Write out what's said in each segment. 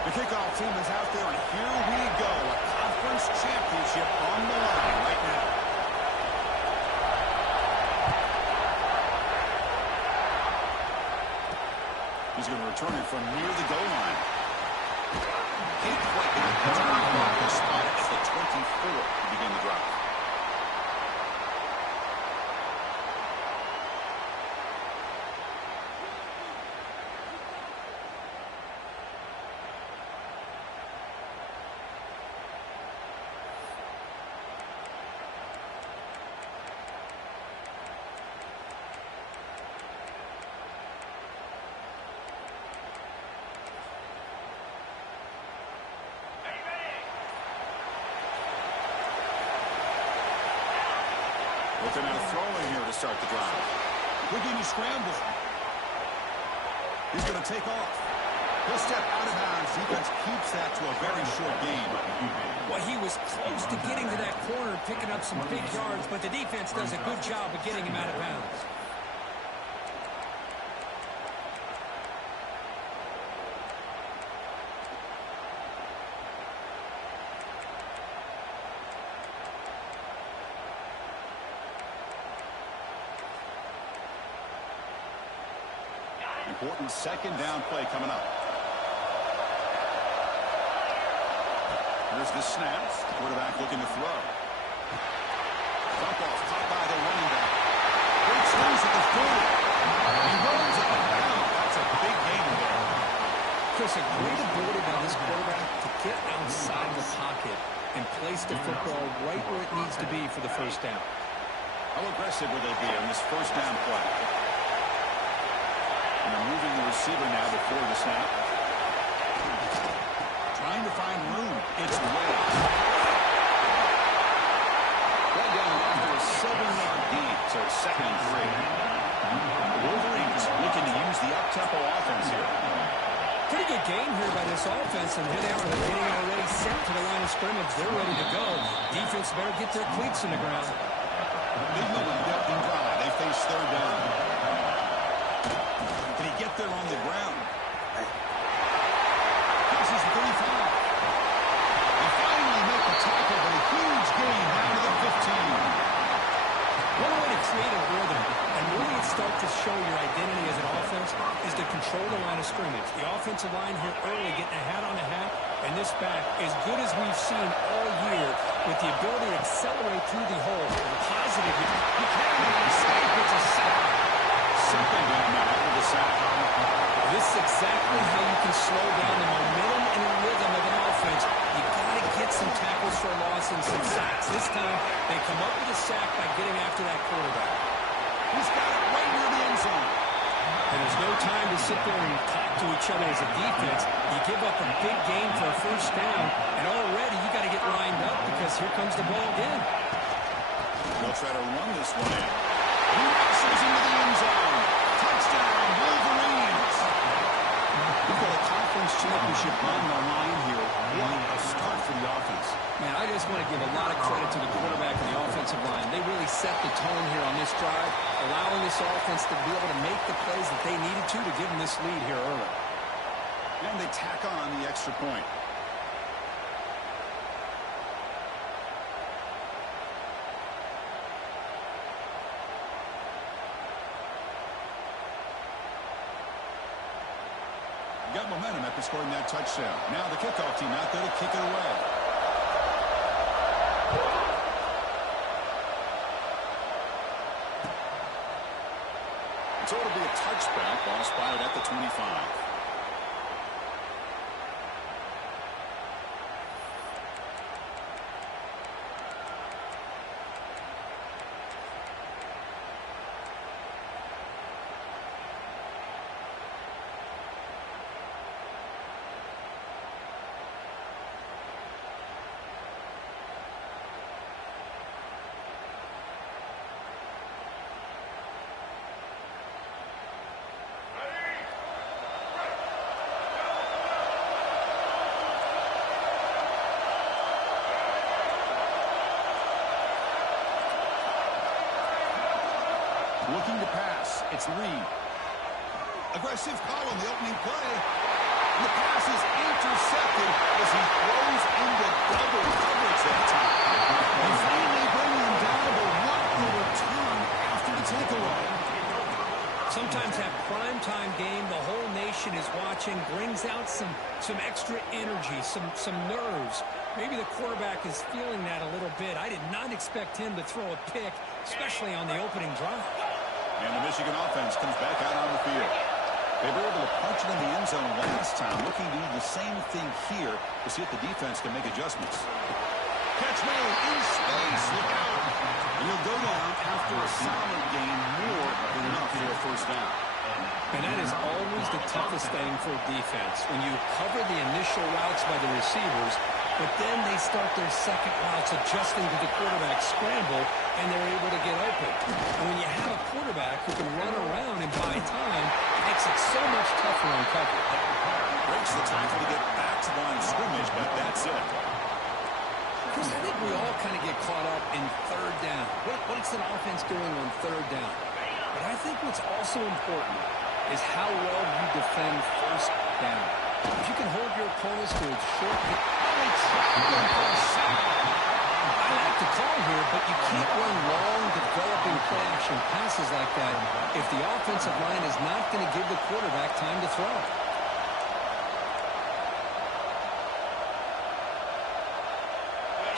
The kickoff team is out there, and here we go. A conference championship on the line right now. He's going to return it from near the goal line. Can't quite get it. That's spot at the 24 to begin the drive. Looking at a throw-in here to start the drive. Looking to scramble. He's going to take off. He'll step out of bounds. Defense keeps that to a very short gain. Well, he was close to getting to that corner, picking up some big yards, but the defense does a good job of getting him out of bounds. Important second down play coming up. Here's the snap. Quarterback looking to throw. Dump off, caught by the running back. Great swings at the 40. He runs at the ground. That's a big gain there. Chris, a great ability by this quarterback to get outside the pocket and place the football right where it needs to be for the first down. How aggressive will they be on this first down play? And they're moving the receiver now before the snap. Trying to find room. It's way. Led down after a 7-yard gain, so it's 2nd and 3. The Wolverines looking to use the up-tempo offense here. Pretty good game here by this offense, and here they are. They're getting already sent to the line of scrimmage. They're ready to go. Defense better get their cleats in the ground. Big moment there in drive. They face 3rd down. Can he get there on the ground? Passes the 35. They finally make the tackle, but a huge gain down to the 15. One way to create a rhythm and really start to show your identity as an offense is to control the line of scrimmage. The offensive line here early getting a hat on a hat, and this back, as good as we've seen all year, with the ability to accelerate through the hole. Positive. You can't even escape. It's a sack. Second down now after the sack. This is exactly how you can slow down the momentum and the rhythm of an offense. You got to get some tackles for a loss and some sacks. This time, they come up with a sack by getting after that quarterback. He's got it right near the end zone. And there's no time to sit there and talk to each other as a defense. You give up a big gain for a first down, and already you got to get lined up because here comes the ball again. They'll try to run this one in. He races into the end zone. Touchdown, Wolverines. We've got a conference championship on the line here. What a start for the offense. Man, I just want to give a lot of credit to the quarterback and the offensive line. They really set the tone here on this drive, allowing this offense to be able to make the plays that they needed to give them this lead here early. And they tack on the extra point. Got momentum after scoring that touchdown. Now the kickoff team out there to kick it away. So it'll be a touchback. Ball spotted at the 25. Looking to pass. It's Reed. Aggressive call on the opening play. And the pass is intercepted as he throws into double coverage that time. And finally bringing him down, but what a return after the takeaway. Sometimes that primetime game, the whole nation is watching, brings out some extra energy, some nerves. Maybe the quarterback is feeling that a little bit. I did not expect him to throw a pick, especially on the opening drive. And the Michigan offense comes back out on the field. They were able to punch it in the end zone last time, looking to do the same thing here to see if the defense can make adjustments. Catch made in space. Look out. And he'll go down after a solid gain, more than enough for a first down. And that is always the toughest thing for defense, when you cover the initial routes by the receivers, but then they start their second routes adjusting to the quarterback scramble, and they're able to get open. And when you have a quarterback who can run around and buy time, it makes it so much tougher on coverage. Breaks the tackle to get back to the line of scrimmage, but that's it. Chris, I think we all kind of get caught up in third down. What's an offense doing on third down? But I think what's also important is how well you defend first down. If you can hold your opponents to a short kick, I like the call here, but you can't run long, developing play-action passes like that if the offensive line is not going to give the quarterback time to throw.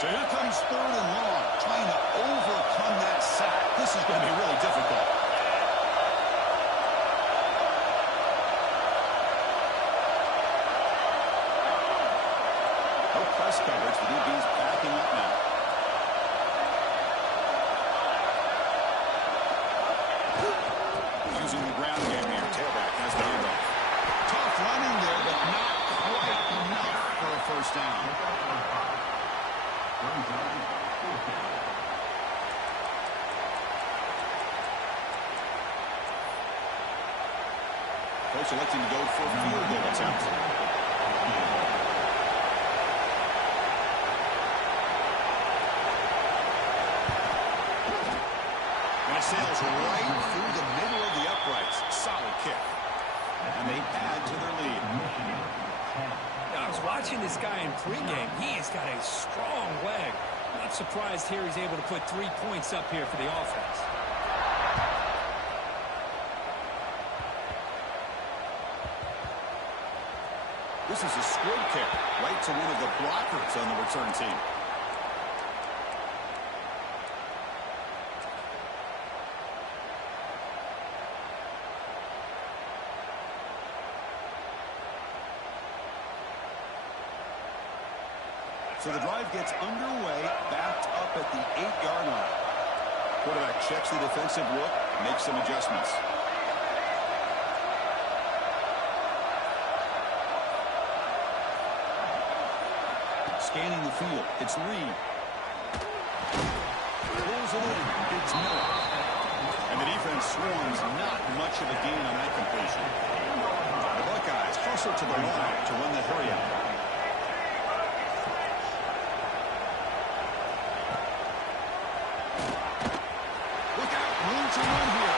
So here comes third and long, trying to overcome that sack. This is going to be really difficult. No press coverage. The DB's backing up now. Using the ground game here. Tailback has the handoff. Tough running there, but not quite enough for a first down. Coach electing to go for a field goal attempt. And it sails right through the middle of the uprights. Solid kick. And they add to their lead. I was watching this guy in pregame. He has got a strong leg. Not surprised here he's able to put 3 points up here for the offense. This is a squib kick right to one of the blockers on the return team. So the drive gets underway, backed up at the 8-yard line. Quarterback checks the defensive look, makes some adjustments. Scanning the field, it's Reed. Pulls it in, it's Miller. And the defense swarms, not much of a gain on that completion. The Buckeyes hustle to the line to run the hurry-out. To run here.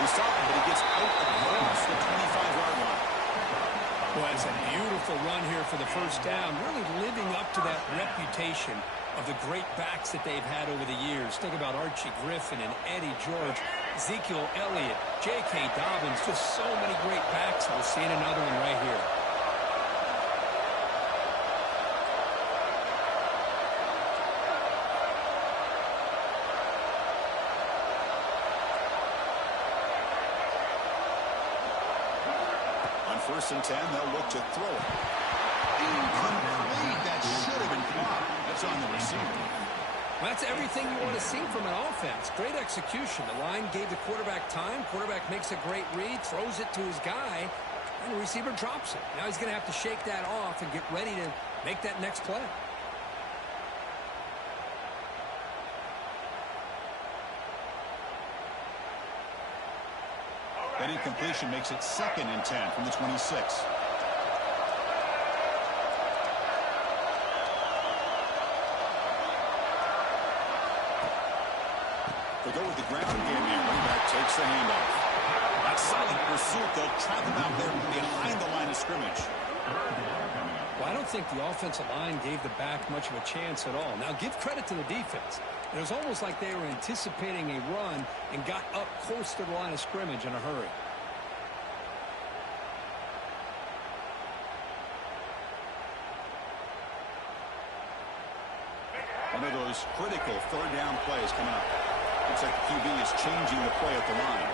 He stopped him, but he gets out across the 25-yard line. Well, it's a beautiful run here for the first down, really living up to that reputation of the great backs that they've had over the years. Think about Archie Griffin and Eddie George, Ezekiel Elliott, J.K. Dobbins, just so many great backs. We'll see another one right here. First and 10, they'll look to throw it. Incomplete. That should have been caught. That's on the receiver. Well, that's everything you want to see from an offense. Great execution. The line gave the quarterback time. Quarterback makes a great read, throws it to his guy, and the receiver drops it. Now he's going to have to shake that off and get ready to make that next play. That incompletion makes it 2nd and 10 from the 26. They go with the ground game here. Running back takes the handoff. That silent pursuit, they'll trap him out there behind the line of scrimmage. think the offensive line gave the back much of a chance at all. Now, give credit to the defense. It was almost like they were anticipating a run and got up close to the line of scrimmage in a hurry. One of those critical third down plays coming up. Looks like the QB is changing the play at the line.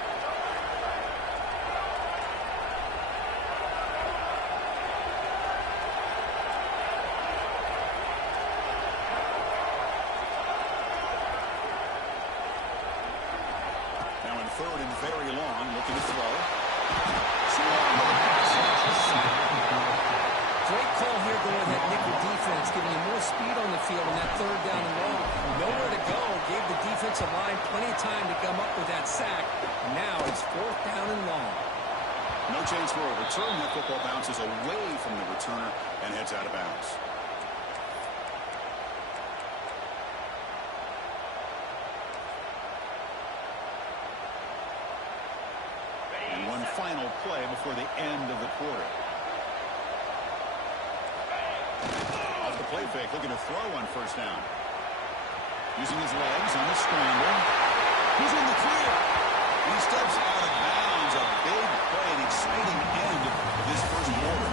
Now in third and very long, looking to throw. Great call here going that nickel defense, giving you more speed on the field on that third down and long. Nowhere to go. Gave the defensive line plenty of time to come up with that sack. Now it's fourth down and long. No chance for a return. That football bounces away from the returner and heads out of bounds. And one final play before the end of the quarter. Off the play fake, looking to throw on first down. Using his legs on the scramble. He's in the clear. He steps out of bounds. A big play, an exciting end of this first quarter.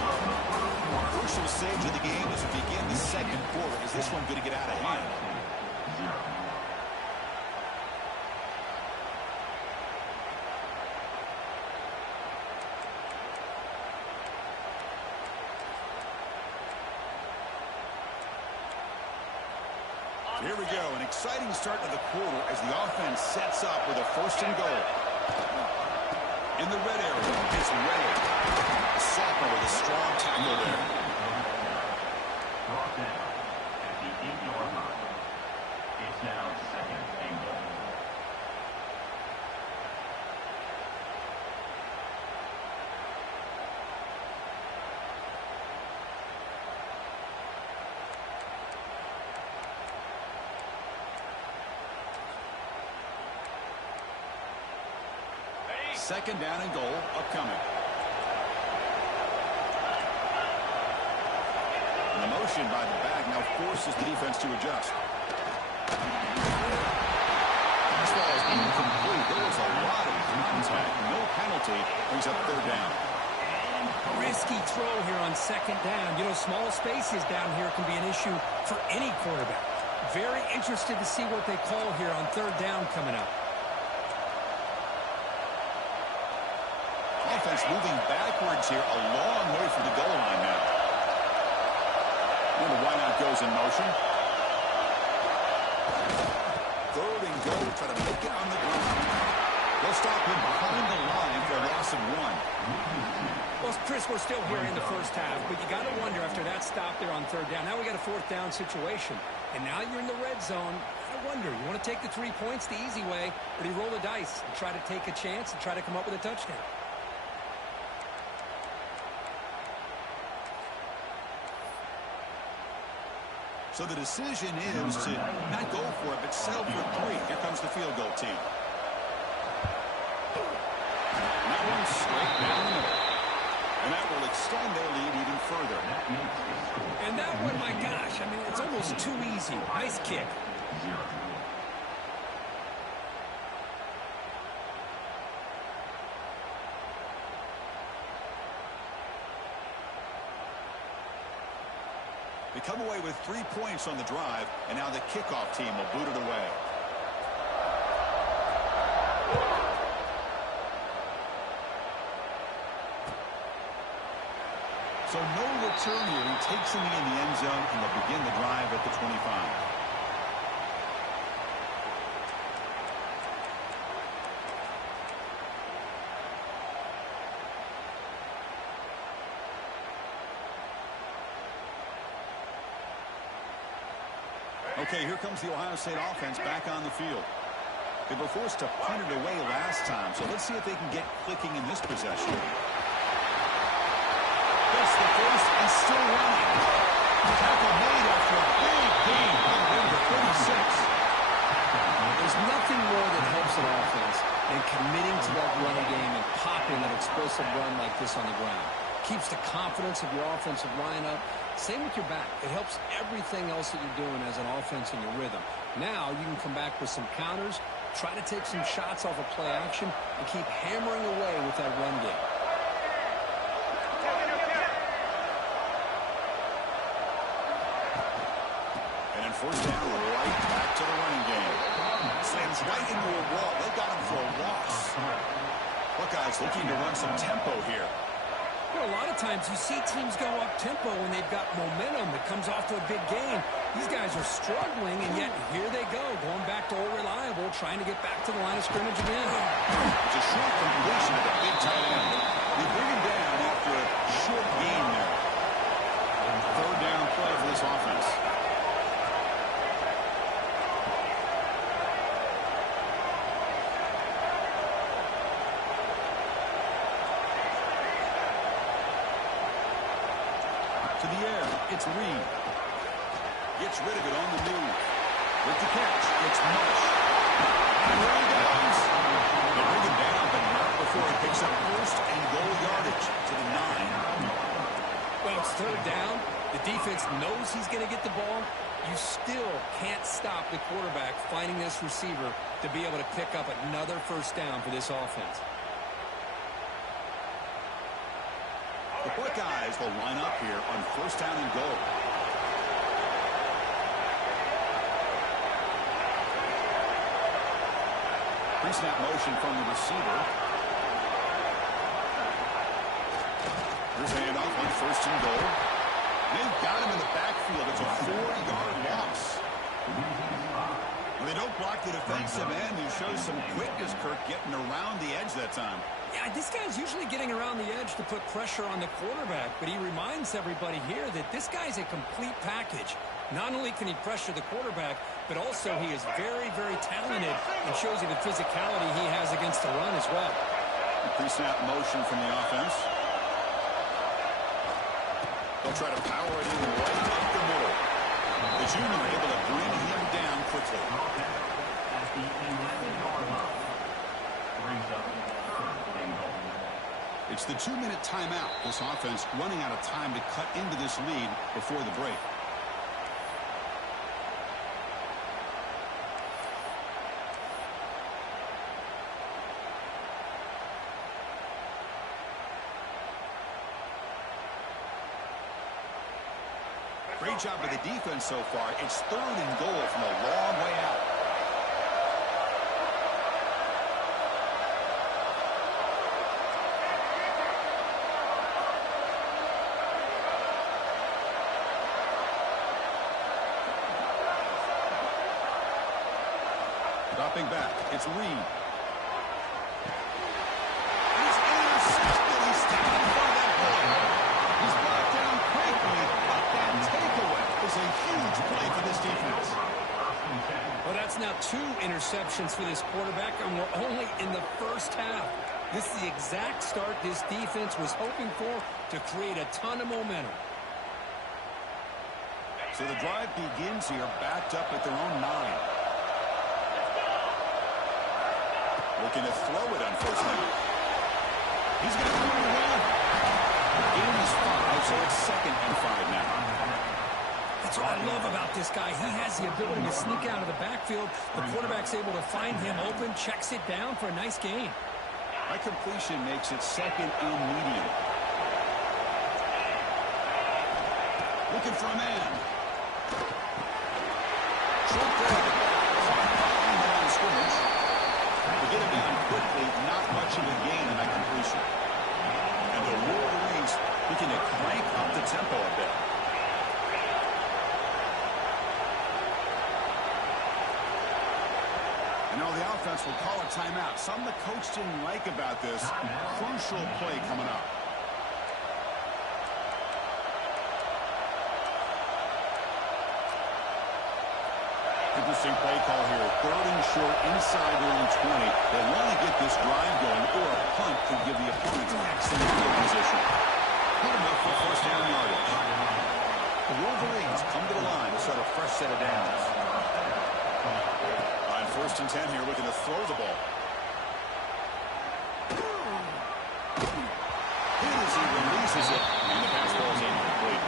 Crucial stage of the game as we begin the second quarter. Is this one going to get out of hand? Here we go, an exciting start to the quarter as the offense sets up with a first and goal. In the red area, it's Ray. Sophomore with a strong tackle there. Brought down at the 8-yard line. It's now second and goal. Second down and goal upcoming. And the motion by the back now forces the defense to adjust. This ball is incomplete. There was a lot of contact. No penalty. Brings up third down. Risky throw here on second down. You know, small spaces down here can be an issue for any quarterback. Very interested to see what they call here on third down coming up. Offense moving backwards here, a long way from the goal line now. And the wideout goes in motion. Third and goal, try to make it on the ground. They'll stop him behind the line for a loss of 1. Well, Chris, we're still here in the first half, but you got to wonder after that stop there on third down. Now we got a fourth down situation, and now you're in the red zone. I wonder, you want to take the 3 points the easy way, or do you roll the dice and try to take a chance and try to come up with a touchdown? So the decision is to not go for it, but settle for 3. Here comes the field goal team. And that one's straight down the middle. And that will extend their lead even further. And that one, my gosh, I mean, it's almost too easy. Nice kick. They come away with 3 points on the drive, and now the kickoff team will boot it away. So no return here. He takes him in the end zone, and they'll begin the drive at the 25. Okay, here comes the Ohio State offense back on the field. They were forced to punt it away last time, so let's see if they can get clicking in this possession. That's the first and still running. Tackle made after a big gain on number 36. There's nothing more that helps an offense than committing to that running game and popping an explosive run like this on the ground. Keeps the confidence of your offensive line up, Same with your back. It helps everything else that you're doing as an offense in your rhythm. Now you can come back with some counters, try to take some shots off of play action, and keep hammering away with that run game. And then first down, right back to the running game. Slams right into a wall. They got him for a loss. Buckeyes looking to run some tempo here. Well, a lot of times you see teams go up tempo when they've got momentum that comes off to a big gain. These guys are struggling, and yet here they go, going back to old reliable, trying to get back to the line of scrimmage again. It's a short completion of the big tight end. They bring him down after a short gain there. Third down play for this offense. To the air, it's Reed. Gets rid of it on the move. With the catch, it's Marsh. And there he goes. They bring him down, but not before he picks up first and goal yardage to the 9. Well, it's third down. The defense knows he's going to get the ball. You still can't stop the quarterback finding this receiver to be able to pick up another first down for this offense. The Buckeyes will line up here on first down and goal. Pre-snap motion from the receiver. Here's a handoff on first and goal. They've got him in the backfield. It's a 4-yard loss. When they don't block the defensive end, he shows some quickness, Kirk, getting around the edge that time. Yeah, this guy's usually getting around the edge to put pressure on the quarterback, but he reminds everybody here that this guy's a complete package. Not only can he pressure the quarterback, but also he is very, very talented and shows you the physicality he has against the run as well. Pre-snap motion from the offense. They'll try to power it in right up the middle. The junior able to bring him down quickly. At the 11-yard line. Brings up third and goal. It's the 2-minute timeout. This offense running out of time to cut into this lead before the break. Great job by the defense so far. It's third and goal from a long way out. Dropping back, it's Reed. He's intercepted. He's standing in front of that play. He's brought down quickly, but that takeaway is a huge play for this defense. Well, that's now 2 interceptions for this quarterback, and we're only in the first half. This is the exact start this defense was hoping for to create a ton of momentum. So the drive begins here, backed up at their own 9. Looking to throw it on first down. He's got to throw it around. Gain is 5, so it's second and 5 now. That's what I love about this guy. He has the ability to sneak out of the backfield. The quarterback's able to find him open, checks it down for a nice gain. High completion makes it second and medium. Looking for a man. Short play. On the scrimmage. To get him down quickly, not much of a gain in that completion. And the Wolverines looking to crank up the tempo a bit. And now the offense will call a timeout. Something the coach didn't like about this. Crucial play coming up. Interesting play call here. Third and short inside their own 20. They want to get this drive going, or a punt could give the opponent excellent field position. Good enough for first down yardage. The Wolverines come to the line to start a fresh set of downs. On first and 10 here, looking to throw the ball. Hit as he releases it, and the pass ball is incomplete.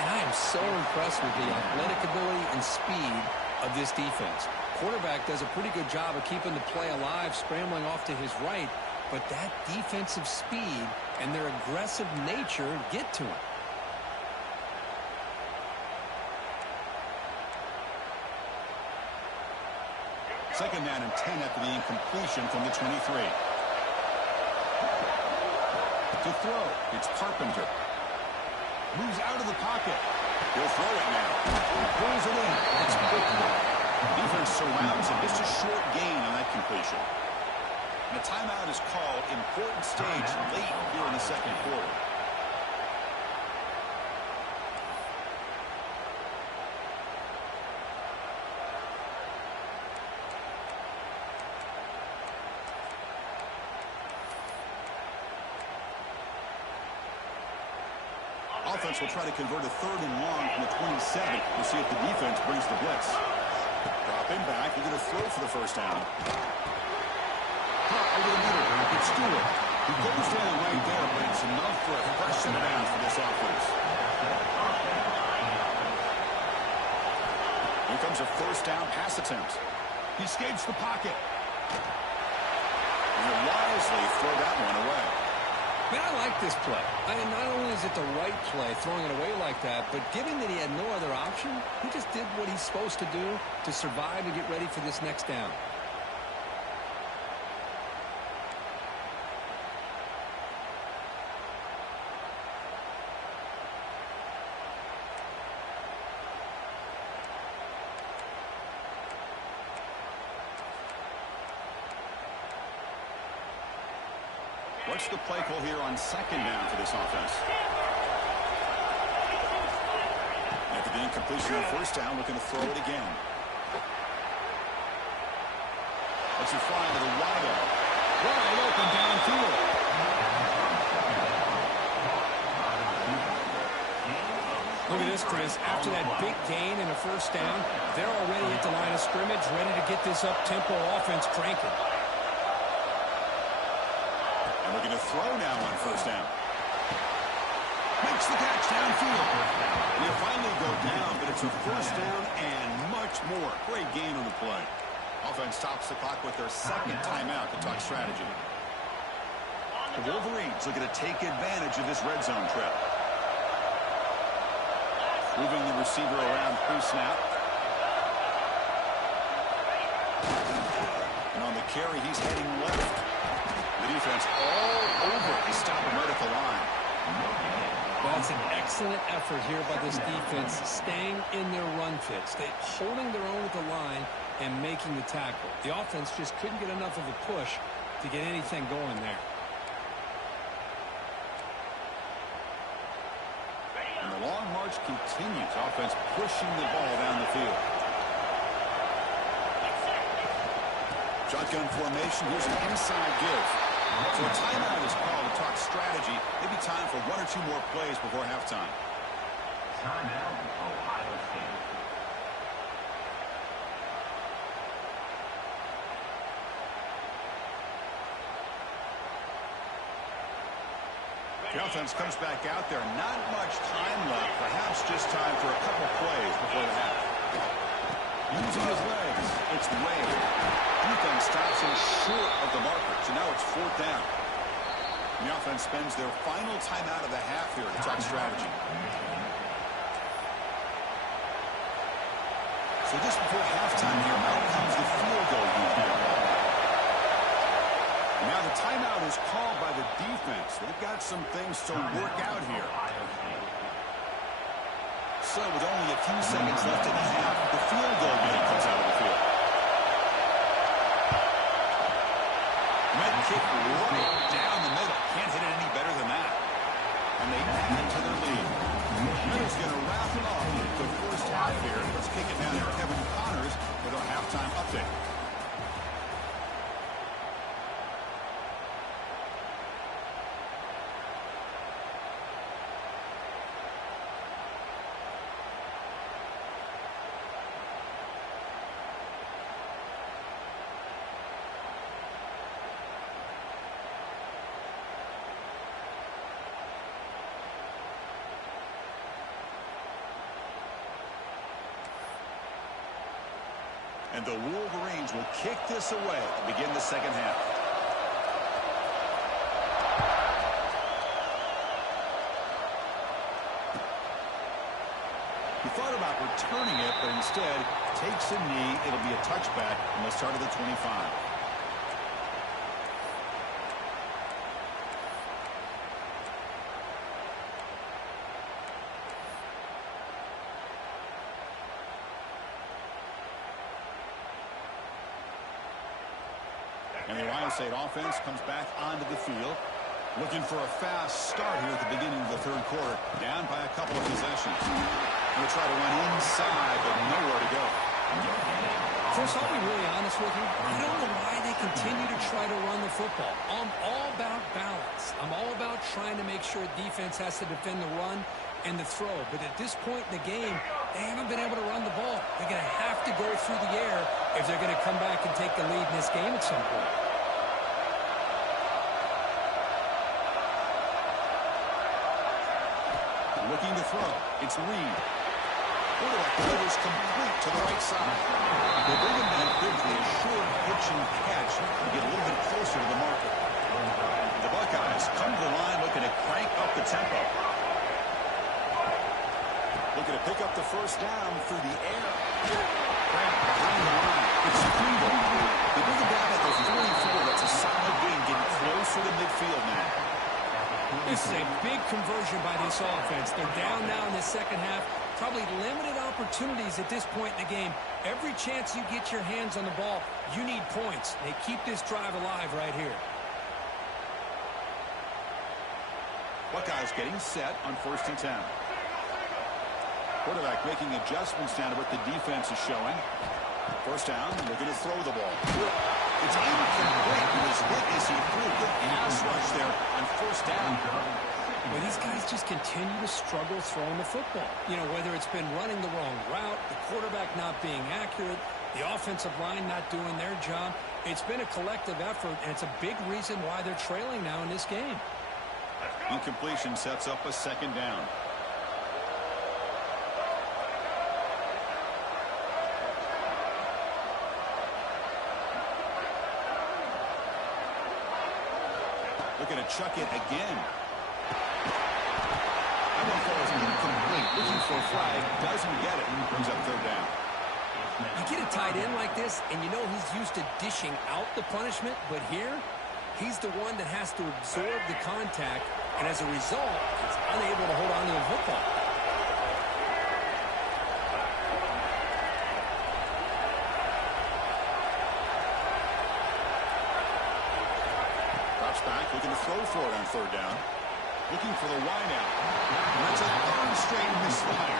And I so impressed with the athletic ability and speed of this defense. Quarterback does a pretty good job of keeping the play alive, scrambling off to his right, but that defensive speed and their aggressive nature get to him. Second down and 10 after the incompletion from the 23. To throw, it's Carpenter. Moves out of the pocket. He'll throw it now. Pulls it in. It's quickly. Defense surrounds him. Just a short gain on that completion. And a timeout is called. Important stage late here in the second quarter. Offense will try to convert a 3rd and long from the 27. We'll see if the defense brings the blitz. Dropping back. We're going to throw for the first down. Hop over the middle. It's Stewart. He goes down right there, but it's enough for a fresh set of downs for this offense. Here comes a first down pass attempt. He escapes the pocket. And he'll wisely throw that one away. Man, I like this play. Not only is it the right play, throwing it away like that, but given that he had no other option, he just did what he's supposed to do to survive and get ready for this next down. What's the play call here on second down for this offense? After the incompletion on first down, looking to throw it again. Let's it fly to the wide open downfield. Look at this, Chris. After that big gain and a first down, they're already at the line of scrimmage, ready to get this up-tempo offense cranking. And we're going to throw now on first down. Makes the catch downfield. He'll finally go down, but it's a first down and much more. Great gain on the play. Offense stops the clock with their second timeout to talk strategy. The Wolverines looking to take advantage of this red zone trip. Moving the receiver around pre-snap. And on the carry, he's heading left. The defense all over. They stop him right at the line. That's an excellent effort here by this defense, staying in their run fits. They holding their own at the line and making the tackle. The offense just couldn't get enough of a push to get anything going there. And the long march continues. Offense pushing the ball down the field. Shotgun formation. Here's an inside give. So a timeout is called to talk strategy. Maybe time for 1 or 2 more plays before halftime. Timeout, Ohio State. The offense comes back out there. Not much time left. Perhaps just time for a couple plays before the half. Using his legs. It's Wade. Defense stops him short of the marker. So now it's 4th down. The offense spends their final timeout of the half here to talk strategy. So just before halftime here, out comes the field goal unit. Now the timeout is called by the defense. They've got some things to work out here. So with only a few seconds left in the half, the field goal unit comes out of the field. Kick right down the middle. Can't hit it any better than that. And they add to their lead. Middle's going to wrap it up the first half here. Let's kick it down to Kevin Connors with our halftime update. And the Wolverines will kick this away to begin the second half. He thought about returning it, but instead takes a knee. It'll be a touchback, and they'll start at the 25. And the Ohio State offense comes back onto the field, looking for a fast start here at the beginning of the third quarter, down by a couple of possessions. They'll try to run inside, but nowhere to go. Chris, I'll be really honest with you. I don't know why they continue to try to run the football. I'm all about balance. I'm all about trying to make sure defense has to defend the run and the throw. But at this point in the game, they haven't been able to run the ball. They're going to have to go through the air if they're going to come back and take the lead in this game at some point. Looking to throw. It's Reed. Quarterback delivers complete to the right side. They bring him down quickly. A short pitch and catch to get a little bit closer to the marker. The Buckeyes come to the line looking to crank up the tempo. Looking to pick up the first down through the air. Grant behind the line. It's Freedom. They bring him down at the 44. That's a solid gain, getting closer to midfield now. This is a big conversion by this offense. They're down now in the second half. Probably limited opportunities at this point in the game. Every chance you get your hands on the ball, you need points. They keep this drive alive right here. Buckeyes getting set on 1st and 10. Quarterback making adjustments down to what the defense is showing. First down, looking to throw the ball. It's incomplete. He was hit as he threw. Good pass rush there on 1st down. Well, these guys just continue to struggle throwing the football. You know, whether it's been running the wrong route, the quarterback not being accurate, the offensive line not doing their job. It's been a collective effort, and it's a big reason why they're trailing now in this game. Incompletion sets up a 2nd down. Looking to chuck it again. That one falls incomplete. Looking for a flag. Doesn't get it. Brings up 3rd down. You get a tight end like this, and you know he's used to dishing out the punishment, but here, he's the one that has to absorb the contact, and as a result, he's unable to hold on to the football. Back, looking to throw for it on 3rd down. Looking for the wide out. And that's a 3rd straight misfire.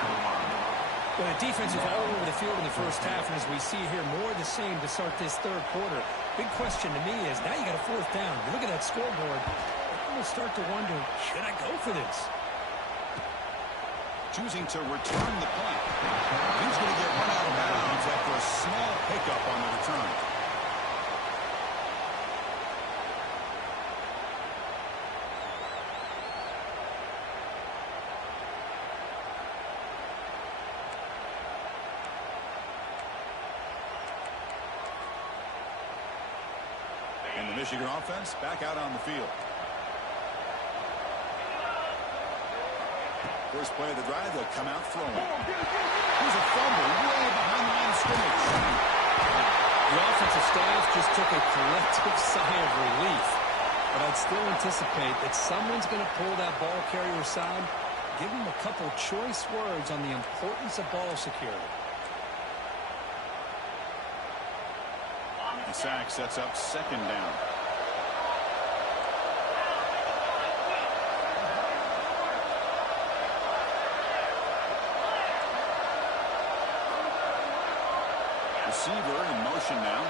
Well, the defense is all over the field in the first half, and as we see here, more of the same to start this third quarter. Big question to me is, now you got a 4th down. You look at that scoreboard, you're going to start to wonder, should I go for this? Choosing to return the punt. He's going to get run out of bounds after a small pickup on the return. And the Michigan offense back out on the field. First play of the drive, they'll come out throwing. Here's a fumble way behind the line of scrimmage. The offensive staff just took a collective sigh of relief. But I'd still anticipate that someone's going to pull that ball carrier aside, give him a couple choice words on the importance of ball security. The sack sets up 2nd down. Receiver in motion now.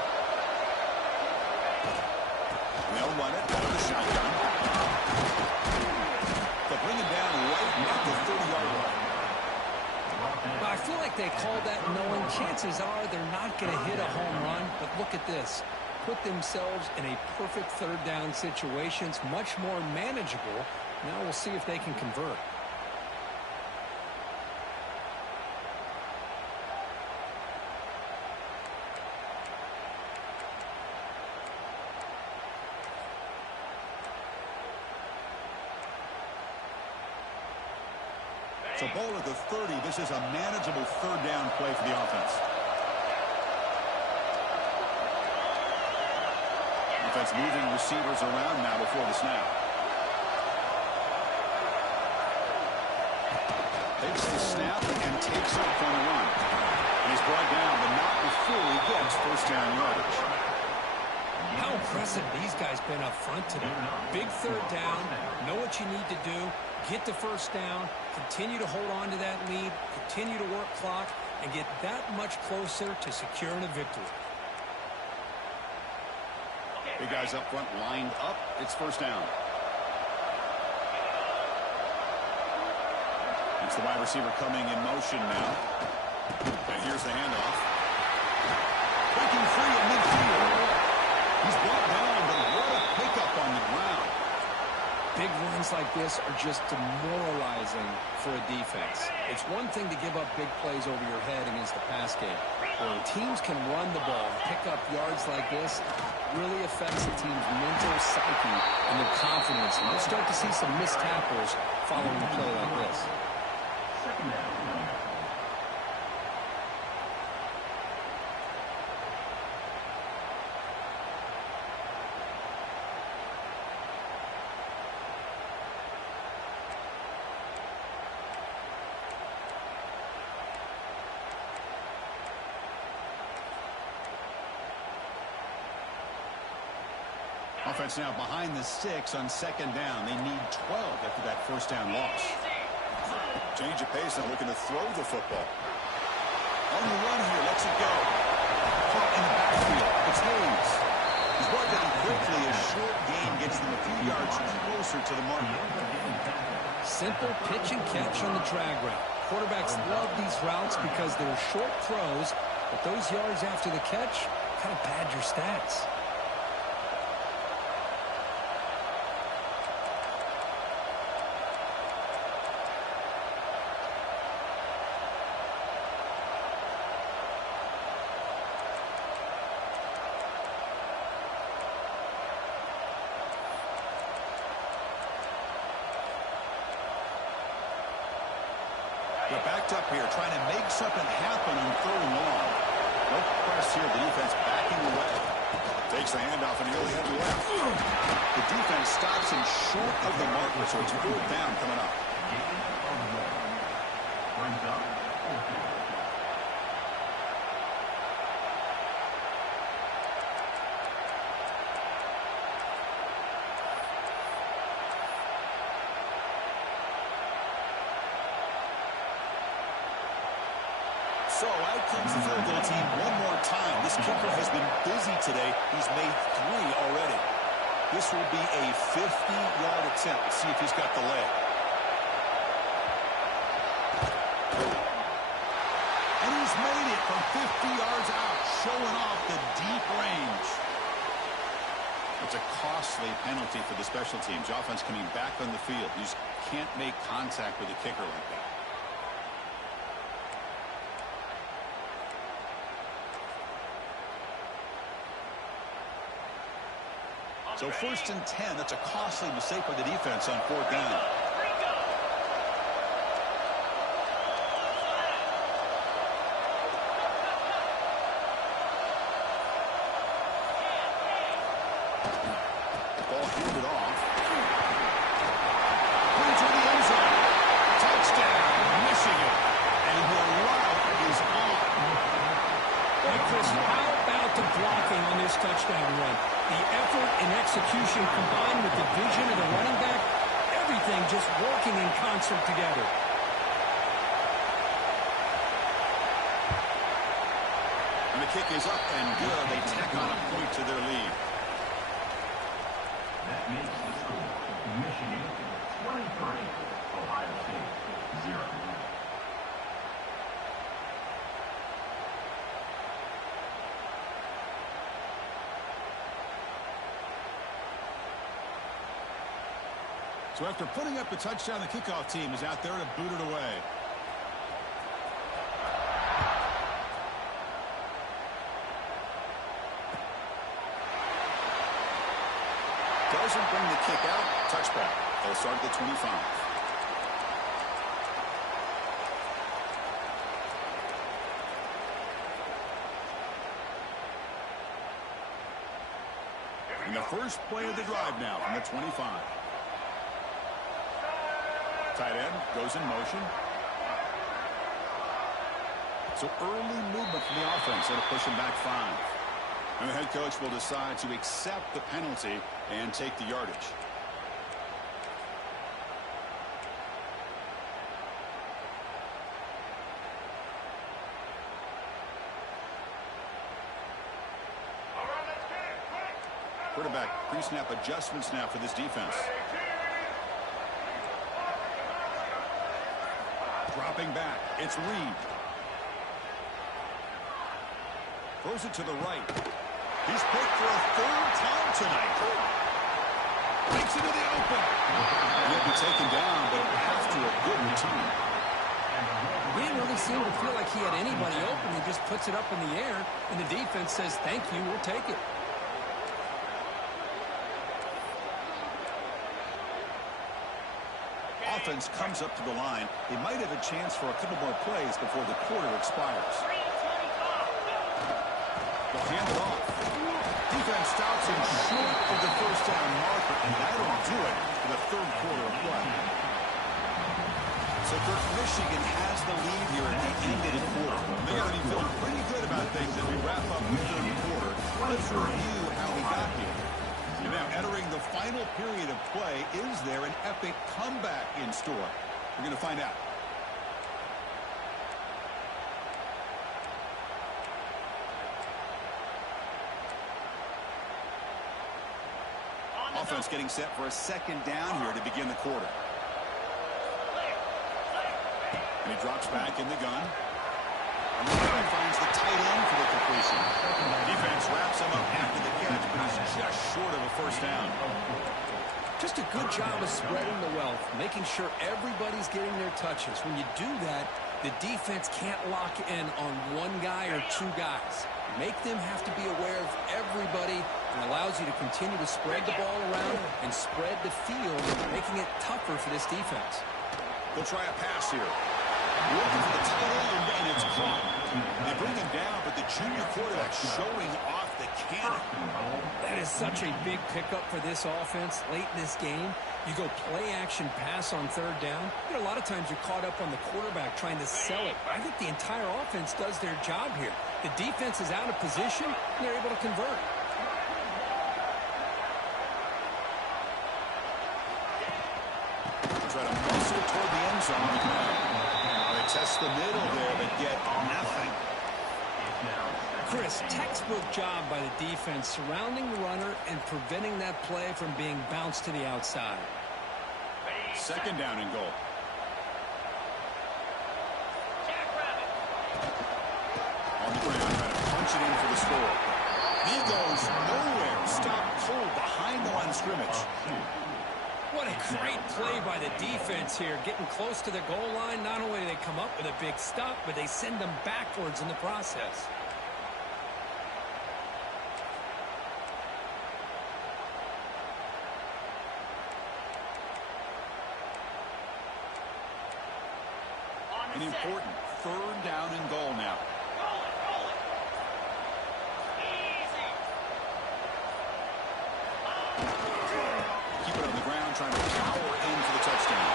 And they'll run it out of the shotgun. They'll bring it down right at the 30-yard line. Well, I feel like they called that knowing chances are they're not going to hit a home run. But look at this. Put themselves in a perfect 3rd down situation. It's much more manageable. Now we'll see if they can convert. So ball at the 30. This is a manageable third down play for the offense. Offense moving receivers around now before the snap. Takes the snap and takes off on the run. And he's brought down, but not before he gets first down yardage. How impressive these guys been up front today. Big third down, know what you need to do, get the first down, continue to hold on to that lead, continue to work clock, and get that much closer to securing a victory. Big guys up front lined up. It's first down. It's the wide receiver coming in motion now. And here's the handoff. Breaking free in midfield. He's brought down, but what a pickup on the ground. Big runs like this are just demoralizing for a defense. It's one thing to give up big plays over your head against the pass game. When teams can run the ball and pick up yards like this, it really affects the team's mental psyche and their confidence. And you'll start to see some missed tackles following a play like this. Second down. Offense now behind the 6 on second down. They need 12 after that first down loss. Change of pace and looking to throw the football. On the run here, lets it go. Caught in the backfield. It's Hayes. He's brought down quickly. A short gain gets them a few yards closer to the marker. Simple pitch and catch on the drag route. Quarterbacks love these routes because they're short throws, but those yards after the catch kind of pad your stats. They're backed up here, trying to make something happen on third and long. No press here. The defense backing away. Takes the handoff and he'll head left. The defense stops him short of the marker, so it's fourth down coming up. Brings up fourth down. So out comes the field goal team one more time. This kicker has been busy today. He's made 3 already. This will be a 50-yard attempt. Let's see if he's got the leg. And he's made it from 50 yards out, showing off the deep range. It's a costly penalty for the special teams. The offense coming back on the field. You just can't make contact with a kicker like that. So first and 10, that's a costly mistake by the defense on fourth down. Ball handed off. Into the end zone. Touchdown, Michigan. And the route is on. Hey, Chris, how about the blocking on this touchdown run? The effort and execution combined with the vision of the running back, everything just working in concert together. And the kick is up and good. They tack on a point to their lead. That makes the score Michigan 23, Ohio State 0. So after putting up the touchdown, the kickoff team is out there to boot it away. Doesn't bring the kick out. Touchback. They'll start at the 25. the first play of the drive now from the 25. Tight end goes in motion. So early movement from the offense. That'll push him back 5. And the head coach will decide to accept the penalty and take the yardage. Quarterback pre-snap adjustments now for this defense. Dropping back. It's Reed. Throws it to the right. He's picked for a 3rd time tonight. Breaks into the open. He'll be taken down, but after a good routine. He didn't really seem to feel like he had anybody open. He just puts it up in the air, and the defense says, thank you, we'll take it. Offense comes up to the line. They might have a chance for a couple more plays before the quarter expires. They'll hand it off. Defense stops him short of the first down marker, and that'll do it for the 3rd quarter of play. So, Kirk, Michigan has the lead here at the end of the quarter. They got to be feeling pretty good about things as we wrap up the 3rd quarter. Let's review how we got here. And now entering the final period of play, is there an epic comeback in store? We're going to find out. Offense getting set for a 2nd down here to begin the quarter. And he drops back in the gun. And the guy finds the tight end for the completion. Defense wraps him up after the catch, but he's just short of a 1st down. Just a good job of spreading the wealth, making sure everybody's getting their touches. When you do that, the defense can't lock in on one guy or 2 guys. Make them have to be aware of everybody, and allows you to continue to spread the ball around and spread the field, making it tougher for this defense. They'll try a pass here. Looking for the tight end, and it's caught. They bring him down, but the junior quarterback showing off the cannon. That is such a big pickup for this offense late in this game. You go play-action pass on 3rd down. You know, a lot of times you're caught up on the quarterback trying to sell it. I think the entire offense does their job here. The defense is out of position, and they're able to convert. Try to muscle toward the end zone. They test the middle there, but get nothing. Chris, textbook job by the defense surrounding the runner and preventing that play from being bounced to the outside. 2nd down and goal. On the ground, trying to punch it in for the score. He goes nowhere. Stopped cold behind the line of scrimmage. What a great play by the defense here. Getting close to the goal line, not only do they come up with a big stop, but they send them backwards in the process. An important 3rd down and goal now. Keep it on the ground, trying to power in for the touchdown.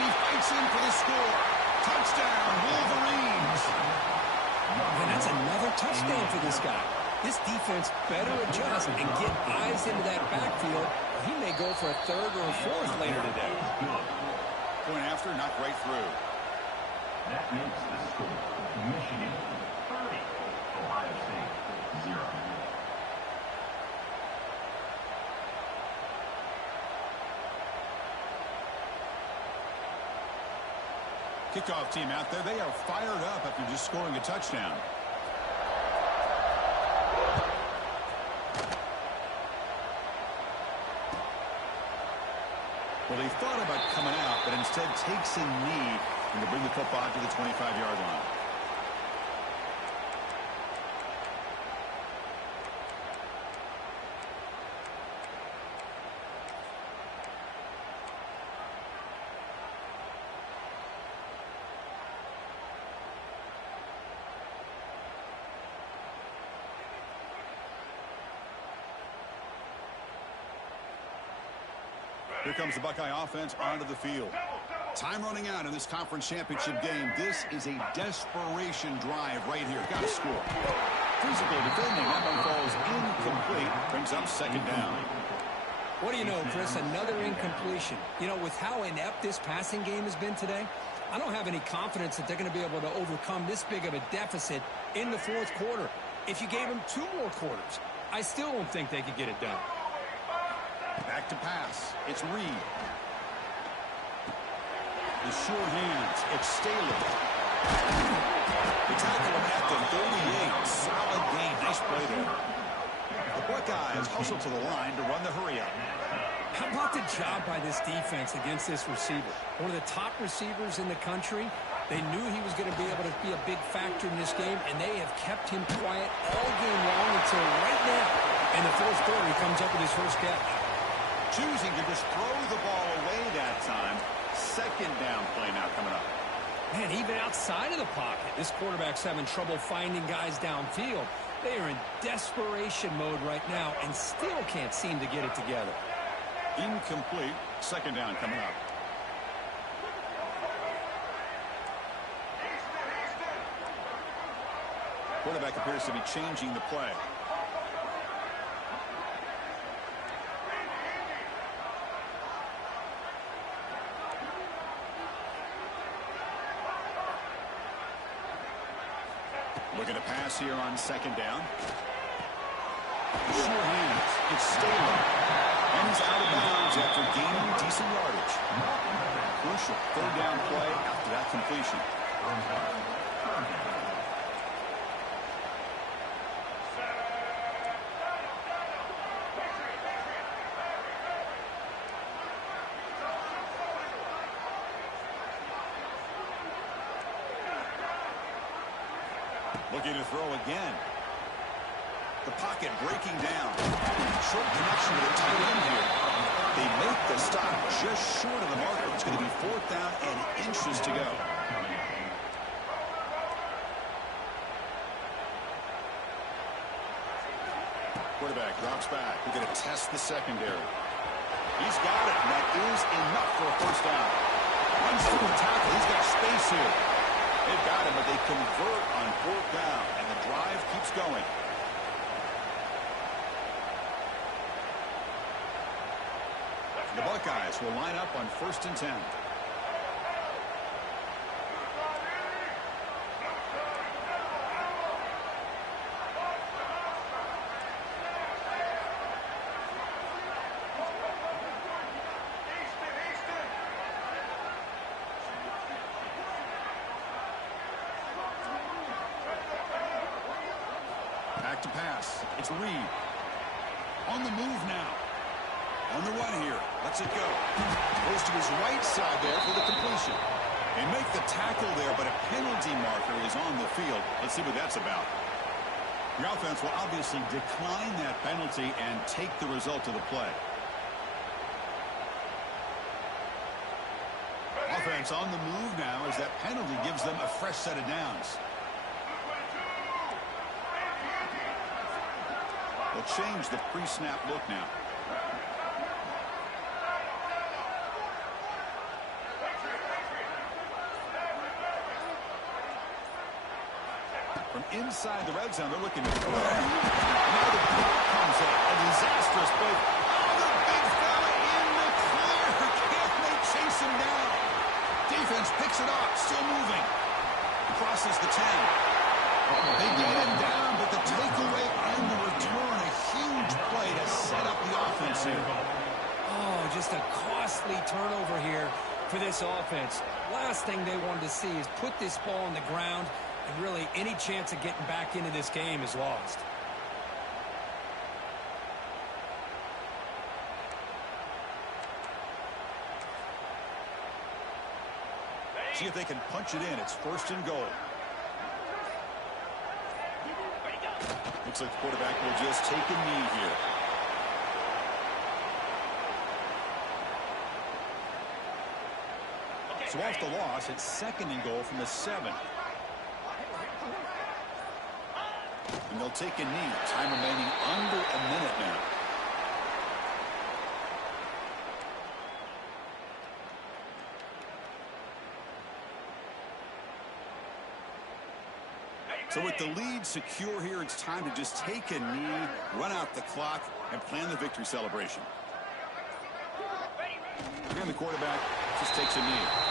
And he fights in for the score. Touchdown, Wolverines. And that's another touchdown for this guy. This defense better adjust and get eyes into that backfield. He may go for a 3rd or a 4th later today. Point after, knocked right through. That makes the score Michigan 30, Ohio State 0. Kickoff team out there. They are fired up after just scoring a touchdown. Well, they thought about coming out, but instead takes a knee and to bring the football to the 25-yard line. Here comes the Buckeye offense onto the field. Time running out in this conference championship game. This is a desperation drive right here. Got to score. Physical defending. That one falls incomplete. Brings up second down. What do you know, Chris? Another incompletion. You know, with how inept this passing game has been today, I don't have any confidence that they're going to be able to overcome this big of a deficit in the fourth quarter. If you gave them 2 more quarters, I still don't think they could get it done. Back to pass. It's Reed. The sure hands. It's Staley. The tackle him at the 38. Solid gain. Nice play there. The Buckeyes hustle to the line to run the hurry up. How about the job by this defense against this receiver? One of the top receivers in the country. They knew he was going to be able to be a big factor in this game, and they have kept him quiet all game long until right now. In the fourth quarter, he comes up with his first catch. Choosing to just throw the ball away that time. Second down play now coming up. Man, even outside of the pocket, this quarterback's having trouble finding guys downfield. They are in desperation mode right now and still can't seem to get it together. Incomplete. Second down coming up. Quarterback appears to be changing the play. Looking to pass here on second down. Sure hands. It's Staley. And he's out of bounds after gaining decent yardage. Crucial third down play after that completion. Looking to throw again. The pocket breaking down. Short connection to the tight end here. They make the stop just short of the marker. It's going to be fourth down and inches to go. Quarterback drops back. We're going to test the secondary. He's got it, and that is enough for a first down. Runs through the tackle. He's got space here. They've got him, but they convert on fourth down, and the drive keeps going. The Buckeyes will line up on 1st and 10. Back to pass. It's Reed. On the move now. On the run here. Lets it go. Goes to his right side there for the completion. They make the tackle there, but a penalty marker is on the field. Let's see what that's about. The offense will obviously decline that penalty and take the result of the play. Offense on the move now as that penalty gives them a fresh set of downs. They'll change the pre-snap look now. From inside the red zone, they're looking to throw. Now the ball comes up. A disastrous play. Oh, the big fella in the clear. Can't they chase him down? Defense picks it up. Still moving. Crosses the 10. They get him down, but the takeaway and the return, a huge play to set up the offense here. Oh, just a costly turnover here for this offense. Last thing they wanted to see is put this ball on the ground, and really any chance of getting back into this game is lost. See if they can punch it in. It's 1st and goal. Looks like the quarterback will just take a knee here. So off the loss, it's 2nd and goal from the 7. And they'll take a knee. Time remaining under a minute now. So with the lead secure here, it's time to just take a knee, run out the clock, and plan the victory celebration. Again, the quarterback just takes a knee.